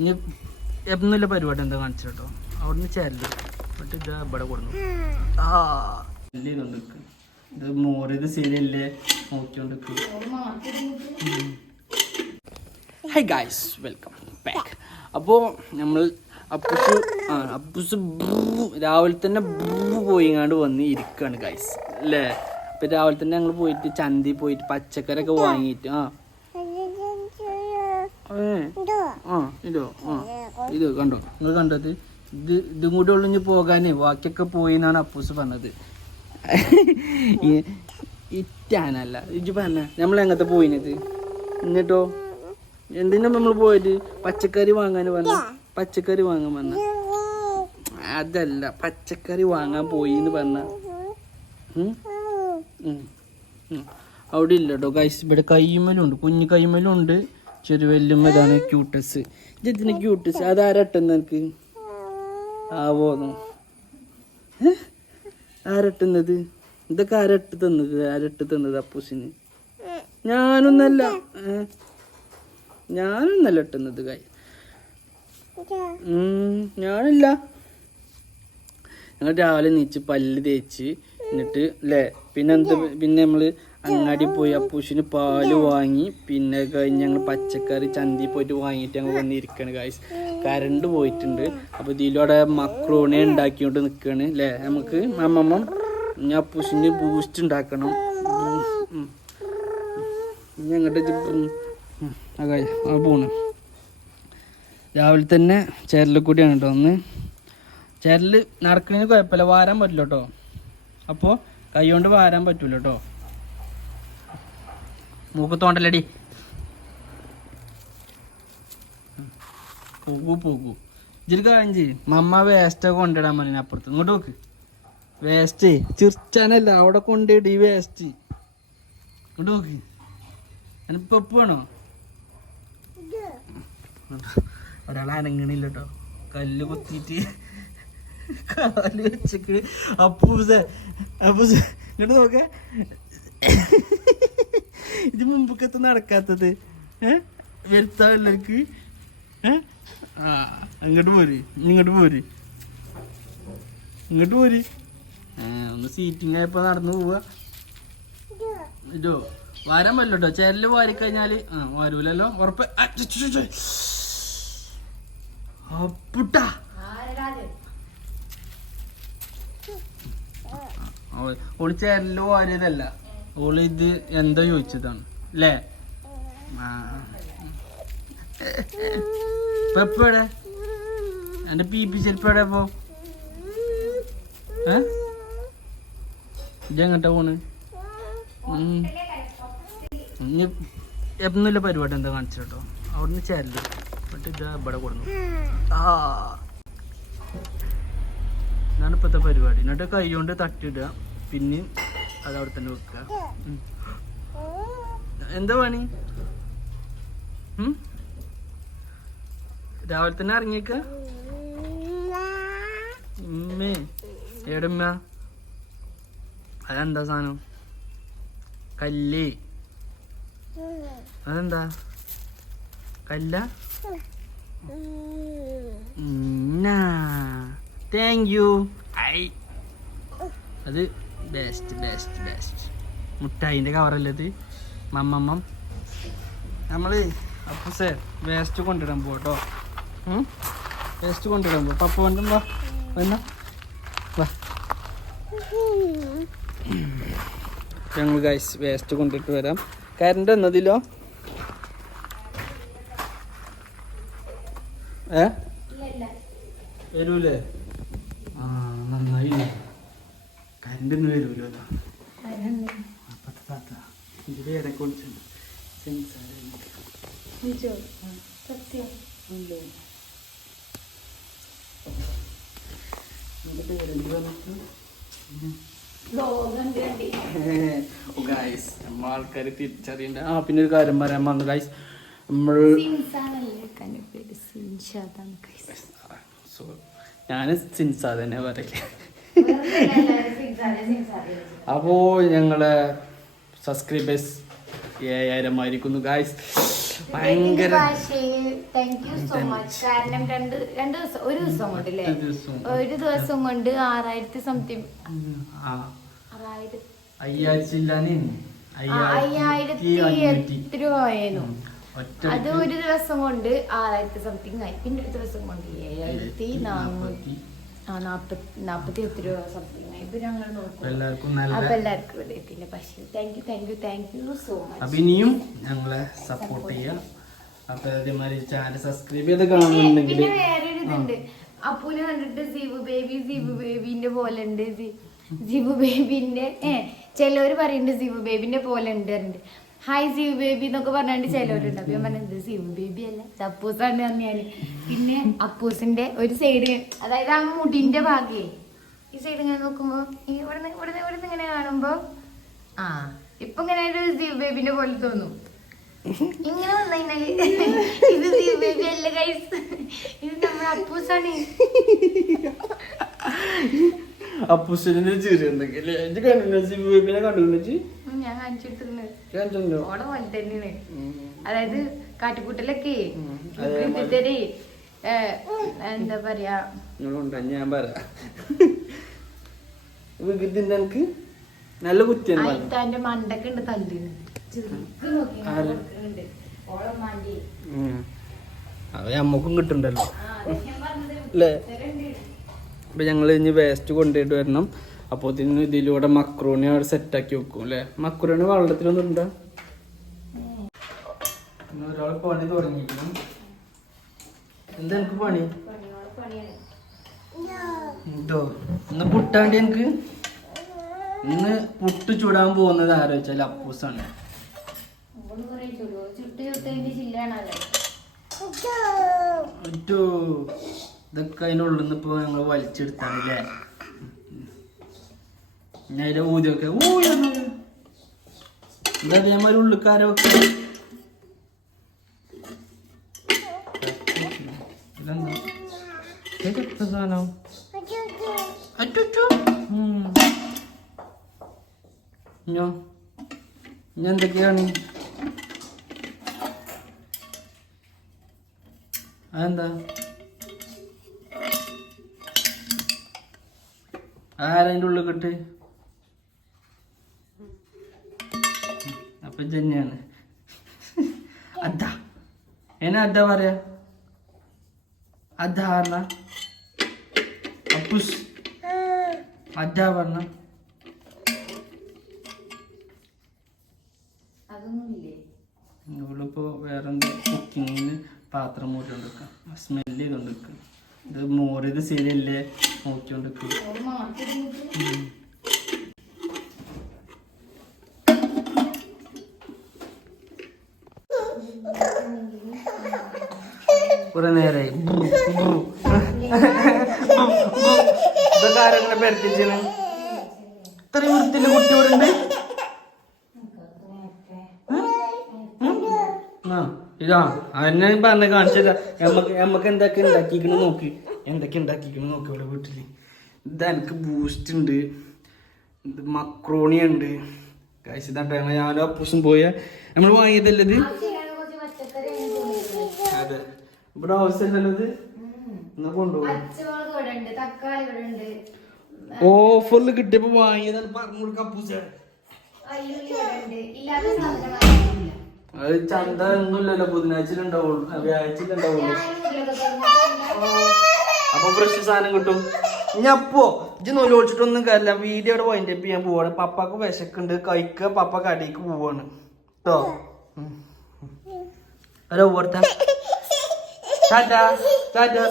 ഇനി എന്നുമില്ല പരിപാടി എന്താ കാണിച്ചു കേട്ടോ. അവിടുന്ന് ചേരല് എന്നിട്ട് ഇത് ഇവിടെ കൊടുന്നു. ഇത് മോറിയത് ശരിയല്ലേ നോക്കിയോണ്ട്. Hi guys, welcome back. അപ്പോൾ നമ്മൾ അപ്പൂസ് രാവിലെ തന്നെ പോയിങ്ങാണ്ട് വന്ന് ഇരിക്കുകയാണ് ഗായ്സ് അല്ലേ. അപ്പം രാവിലെ തന്നെ ഞങ്ങൾ പോയിട്ട് ചന്തി പോയിട്ട് പച്ചക്കറിയൊക്കെ വാങ്ങിയിട്ട് ഇത് കണ്ടോ നിങ്ങൾ കണ്ടത്. ഇതും കൂടി ഉള്ളു പോകാനേ, ബാക്കിയൊക്കെ പോയി എന്നാണ് അപ്പൂസ് പറഞ്ഞത്. ഇറ്റാനല്ല ഇജ്ജ് പറഞ്ഞ നമ്മൾ എങ്ങനത്തെ പോയിനത് എന്നിട്ടോ. എന്തിനാ നമ്മൾ പോയത്? പച്ചക്കറി വാങ്ങാൻ പറഞ്ഞ, പച്ചക്കറി വാങ്ങാൻ പറഞ്ഞ. അതല്ല, പച്ചക്കറി വാങ്ങാൻ പോയി എന്ന് പറഞ്ഞ. അവിടെ ഇല്ല കേട്ടോ ഗൈസ്. ഇവിടെ കൈമലുണ്ട്, കുഞ്ഞു കൈമലുണ്ട്, ചെറിയ വല്യമ്മ. ഇതാണ് ക്യൂട്ടസ്. ഇതിന് ക്യൂട്ടസ് അതാരട്ടെന്ന് എനിക്ക് ആവോന്നോ? ആരട്ടുന്നത്? ഇതൊക്കെ ആരട്ട് തന്നത് അപ്പൂസിന്? ഞാനൊന്നല്ല ഇട്ടുന്നത് കായ്. ഞാനില്ല. ഞങ്ങൾ രാവിലെ നീച്ച് പല്ല് തേച്ച് എന്നിട്ട് അല്ലേ, പിന്നെ നമ്മൾ അങ്ങാടി പോയി അപ്പൂസിന് പാല് വാങ്ങി. പിന്നെ കഴിഞ്ഞ് ഞങ്ങൾ പച്ചക്കറി ചന്തി പോയിട്ട് വാങ്ങിയിട്ട് ഞങ്ങൾ വന്നിരിക്കുകയാണ് ഗായ്സ്. കറണ്ട് പോയിട്ടുണ്ട്. അപ്പോൾ ഇതിലൂടെ മക്രോണി ഉണ്ടാക്കിക്കൊണ്ട് നിൽക്കുകയാണ് അല്ലേ. നമുക്ക് അമ്മമ്മ ഞാൻ അപ്പൂസിന് ബൂസ്റ്റ് ഉണ്ടാക്കണം. ഞങ്ങട്ട് പോണ്. രാവിലെ തന്നെ ചേരലിൽ കൂടിയാണ് കേട്ടോ. ഒന്ന് ചേരൽ നടക്കുന്നതിന് കുഴപ്പമില്ല, വാരാൻ പറ്റില്ല കേട്ടോ. അപ്പോൾ കൈ കൊണ്ട് വാരാൻ പറ്റൂല കേട്ടോ. മൂക്ക് തോണ്ടല്ലടി. പോകൂ ഇതിൽ കഴിഞ്ഞ് മമ്മ വേസ്റ്റൊക്കെ കൊണ്ടിടാൻ പറഞ്ഞ അപ്പുറത്ത്. ഇങ്ങോട്ട് നോക്ക്. വേസ്റ്റ് ചിർച്ചാനല്ല, അവിടെ കൊണ്ടിടി വേസ്റ്റ്. ഇങ്ങോട്ട് നോക്ക്. അതിനിപ്പോൾ വേണോ? ഒരാൾ അനങ്ങണില്ല കേട്ടോ. കല്ല് കുത്തിയിട്ട് കാല് വെച്ചക്ക്. അപ്പൂസ ഇങ്ങോട്ട് നോക്ക. ഇത് മുമ്പൊക്കെ നടക്കാത്തത് വരുത്താവല്ലക്ക്. അങ്ങോട്ട് പോര്, ഇങ്ങോട്ട് പോര്. ഒന്ന് സീറ്റിംഗ് ആയപ്പോ നടന്നു പോവുക. ഇതോ വാരാൻ പറ്റില്ല കേട്ടോ. ചേരല് വാരിക്കഴിഞ്ഞാല് വാരൂലല്ലോ ഉറപ്പ്. അപ്പുട്ടാ ഓള് ചേരല് വാരിയതല്ല, ഓള് ഇത് എന്തോ ചോദിച്ചതാണ് അല്ലേ. എപ്പോടെ എന്റെ പി ചെരുപ്പോടെ പോ. ഇതെങ്ങട്ടാ പോണ്? ഇനി എന്നുമില്ല പരിപാടി എന്താ കാണിച്ചു കേട്ടോ. അവിടുന്ന് ചേരല് എന്നിട്ട് ഇത് ഇവിടെ കൊടുന്നു. ഇതാണ് ഇപ്പോഴത്തെ പരിപാടി. എന്നിട്ട് കൈ കൊണ്ട് തട്ടിയിടുക, പിന്നെ അത് അവിടെ തന്നെ വെക്കുക. എന്താ പണി? രാവിലെ തന്നെ ഇറങ്ങിയേക്ക. ഉമ്മേ ഏടമ്മ? അതെന്താ സാധനം? കല്ല്. അതെന്താ കല്ല? Thank you. അത് ബെസ്റ്റ് മുട്ടായിൻ്റെ കവറല്ലത് മമ്മമ്മ. നമ്മള് അപ്പൂസേ വേസ്റ്റ് കൊണ്ടിടാൻ പോട്ടോ. വേസ്റ്റ് കൊണ്ടിടാൻ പോ. പപ്പ കൊണ്ടുമ്പോ വന്ന ഞങ്ങൾ ഗൈസ് വേസ്റ്റ് കൊണ്ടിട്ട് വരാം. കറണ്ട് എന്നതിലോ വരൂലേ? നന്നായി. കറണ്ട് ഒന്നും വരൂലോ. ഇതിലെ ഇടയ്ക്ക് വിളിച്ചിട്ടുണ്ട്. ആൾക്കാര് തിരിച്ചറിയണ്ട. പിന്നെ ഒരു കാര്യം പറയാൻ വന്നു ഗൈസ്. നമ്മൾ ഞാന് സിൻസാ തന്നെ പറയില്ല. അപ്പോൾ ഞങ്ങളെ സബ്സ്ക്രൈബേഴ്സ് 7000 ആയിരിക്കുന്നു ഗൈസ്. ഭയങ്കര താങ്ക് യു സോ മച്ച്. കാരണം രണ്ട് ദിവസം ഒരു ദിവസം കൊണ്ട് അല്ലേ, ഒരു ദിവസം കൊണ്ട് 6000 സംതിങ് 5000 രൂപ ആയിരുന്നു. അത് ഒരു ദിവസം കൊണ്ട് 6000 സംതിങ് ആയി. പിന്നെ ഒരു ദിവസം കൊണ്ട് 7448 രൂപ സംതിങ് ആയി. ഇപ്പൊ ഞങ്ങൾ നോക്കും. അപ്പൊ എല്ലാവർക്കും പിന്നെ പക്ഷേ താങ്ക് യു സോ മച്ച്. അപ്പൊ ഇനിയും ഞങ്ങളെ സപ്പോർട്ട് ചെയ്യാം. അപ്പൊ അതേമാതിരി ചാനൽ സബ്സ്ക്രൈബ് ചെയ്ത് കാണുന്നുണ്ടെങ്കിൽ പിന്നെ വേറൊരു ഇതുണ്ട്. അപ്പൂനെ കണ്ടിട്ട് ജീവു ബേബിന്റെ പോലെ ഉണ്ട്. ജീവു ബേബിന്റെ ചിലവര് പറയുന്നുണ്ട് ജീവു ബേബിന്റെ പോലെ ഉണ്ട്. ഹായ് ജീവു ബേബി എന്നൊക്കെ പറഞ്ഞാണ്ട് ചിലവരുണ്ട്. അപ്പൊ ഞാൻ പറഞ്ഞത് ജീവു ബേബി അല്ല, അപ്പൂസാണ് പറഞ്ഞാല്. പിന്നെ അപ്പൂസിന്റെ ഒരു സൈഡ്, അതായത് ആ മുടിന്റെ ഭാഗേ ഈ സൈഡ് ഇങ്ങനെ നോക്കുമ്പോ ഇവിടുന്ന് ഇങ്ങനെ കാണുമ്പോ ഇപ്പൊ ഇങ്ങനെ ഒരു ജീവു ബേബിന്റെ പോലെ തോന്നും. ഇങ്ങനെ വന്നതിനാല് ഇത് ജീവു ബേബി അല്ല ഗൈസ്, ഇത് നമ്മുടെ അപ്പൂസാണ്. അപ്പൂസിന്റെ ചെറിയ കണ്ടു ഞാൻ കാണിച്ചെടുത്തിട്ടുണ്ട്. ഓളെ പോലെ തന്നെയാണ്. അതായത് കാട്ടിക്കൂട്ടലൊക്കെ എന്താ പറയാ, ഞാൻ പറയാ എനിക്ക് നല്ല കുറ്റിയാണ്. അയത്താന്റെ മണ്ടൊക്കെ ഉണ്ട് തല്ലിന്. അത് നമ്മക്കും കിട്ടുണ്ടല്ലോ അല്ലേ. അപ്പൊ ഞങ്ങള് ഇനി വേസ്റ്റ് കൊണ്ടുപോയിട്ട് വരണം. അപ്പൊ ഇതിലൂടെ മക്രോണി അവിടെ സെറ്റാക്കി വെക്കും അല്ലെ. മക്രോണി വെള്ളത്തിലൊന്നും ഉണ്ടോ? ഒരാൾ പണി തുടങ്ങിയിരിക്കണം. എന്താ എനിക്ക് പണി ഇതോ ഇന്ന് പുട്ടാണ്ടി. എനിക്ക് ഇന്ന് പുട്ട് ചൂടാൻ പോകുന്നത് ആലോചിച്ചാൽ അപ്പൂസാണ്. ഇതൊക്കെ അതിൻ്റെ ഉള്ളിൽ നിന്ന് ഇപ്പൊ ഞങ്ങൾ വലിച്ചെടുത്താണല്ലേ. ഞാൻ അതിന്റെ ഊതിയൊക്കെ എന്താ അതേമാതിരി ഉള്ളിക്കാരൊക്കെ ഇതെന്താ സാധനം? ഞാൻ എന്തൊക്കെയാണ് അതെന്താ? ആരതിൻ്റെ ഉള്ളിൽ കിട്ട്? അപ്പൊ തന്നെയാണ് അതാ. എന്നാ അതാ പറയാ? അതാ പറഞ്ഞ അപ്പുസ് അതാ പറഞ്ഞ. ഇവളിപ്പോ വേറെന്താ കുക്കിങ്ങിന് പാത്രം മൂട്ടിക്കൊണ്ടിരിക്കാം, സ്മെല്ല് ചെയ്തോണ്ടിരിക്കും. ഇത് മോറിയത് ശരിയല്ലേ നോക്കിക്കൊണ്ടിരിക്കും. കുറെ നേരായി ഇതൊക്കെ ആരെങ്ങനെ പേടിപ്പിച്ചാണ്? ഇത്രയും വൃത്തിയില് കുട്ടി ഇവിടെ ഉണ്ട്. ഇതാ എന്നെ പറഞ്ഞ കാണിച്ചതാ. നമ്മക്ക് എന്തൊക്കെ ഉണ്ടാക്കിക്കണ നോക്ക്, എന്തൊക്കെ ഉണ്ടാക്കിക്കണ നോക്ക് ഇവിടെ വീട്ടില്. ഇത് എനിക്ക് ബൂസ്റ്റ് ഉണ്ട്, ഇത് മക്രോണി ഉണ്ട്. കഴിച്ചതാട്ടെ ഞാനോ അപ്പൂസും പോയ നമ്മൾ വാങ്ങിയതല്ലേ ഇത്. അതെ ഇവിടെ ആവശ്യമല്ലല്ലോ ഇത്. എന്നാ കൊണ്ടുപോകും. ഓഫറിൽ കിട്ടിയപ്പോ വാങ്ങിയതാണ്. പറഞ്ഞു കൊടുക്ക അപ്പൂസ. അത് ചന്ത ഒന്നുമില്ലല്ലോ, ബുധനാഴ്ചയിലുണ്ടാവുള്ളൂ, വ്യാഴ്ചയിലുണ്ടാവുള്ളൂ. അപ്പൊ ഫ്രഷ് സാധനം കിട്ടും. ഇനി അപ്പോ ഇജ്ജ് നൂല് ഓടിച്ചിട്ടൊന്നും കാര്യമില്ല. വീഡിയോയുടെ വൈൻഡ് അപ്പ് ചെയ്യാൻ പോവാണ്. പപ്പാക്ക് വിശക്കുണ്ട്, കഴിക്കുക. പപ്പ കടയിലേക്ക് പോവാണ് കേട്ടോ. ഹലോ ടാറ്റാ ടാറ്റാ.